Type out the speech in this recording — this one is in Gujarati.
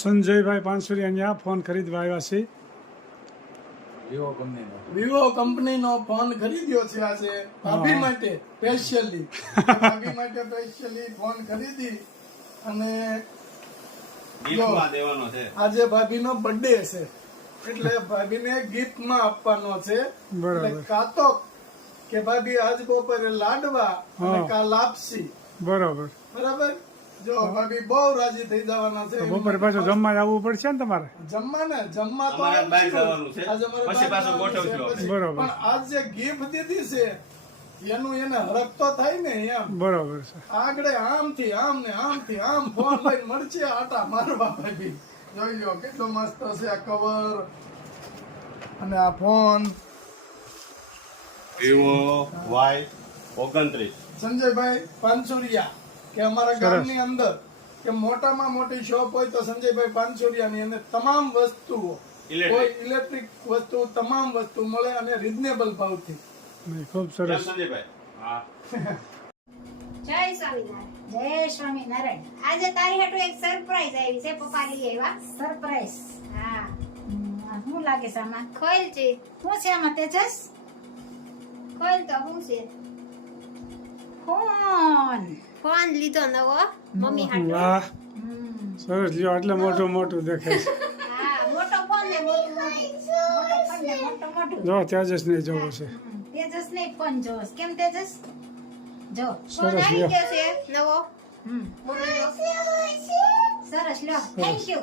સંજયભાઈ પાનસુરિયા ફોન ખરીદવા આવ્યા છે. વિવો કંપનીનો ફોન ખરીદ્યો છે આજે ભાભી માટે સ્પેશિયલી ફોન ખરીદી અને દેવાનો છે. આજે ભાભીનો બર્થડે છે એટલે ભાભીને ગિફ્ટમાં આપવાનો છે. બરાબર. કાતો કે ભાભી આજ બપોરે લાડવા અને કા લાપસી. બરાબર. જો ભાભી બહુ રાજી થઈ જવાના છે. બપોરે પાછું જમવા આવવું પડશે ને તમારે? જમવા તો અમારે બહાર જવાનું છે. આજે અમારે પછી બહાર પાછું જવાનું છે. ગોઠવજો. પછી. બરાબર. પણ આજ જે ગિફ્ટ દીધી છે એનું એને હરખ તો થાય ને એમ. બરાબર છે. આગળ આમથી આમ ને આમથી આમ ફોન લઈને મળશે આટા મારવા ભાભી. જોઈ લો કેટલો મસ્ત છે આ કવર અને આ ફોન. Vivo Y29. સંજયભાઈ પાનસુરિયા કે અમારા ગામની અંદર કે મોટામાં મોટી શોપ હોય તો સંજયભાઈ પાનસુરિયાની અંદર તમામ વસ્તુઓ કોઈ ઇલેક્ટ્રિક વસ્તુ તમામ વસ્તુ મળે અને રીઝનેબલ ભાવથી. ખૂબ સરસ. સંજયભાઈ હા જય સ્વામિનારાયણ. જય સ્વામિનારાયણ. આજે તારી હાટુ એક સરપ્રાઈઝ આવી છે. પપ્પા લઈ આવ્યા સરપ્રાઈઝ. હા. શું લાગે છે આમાં? ખોલ છે. શું છે આમાં તેજસ? ખોલ તો શું છે? ફોન લીધો નવો મમ્મી હાટુ. વાહ સરસ. લ્યો આટલે મોટું દેખાય છે. હા મોટો ફોન ને મોટો ફોન ને મોટું. જો તેજસ ને જોવો છે. તેજસ ને ફોન જોસ. કેમ તેજસ? જો ફોન સરસ. આવી લ્યો. ગયો છે નવો. સરસ લ્યો. Thank you.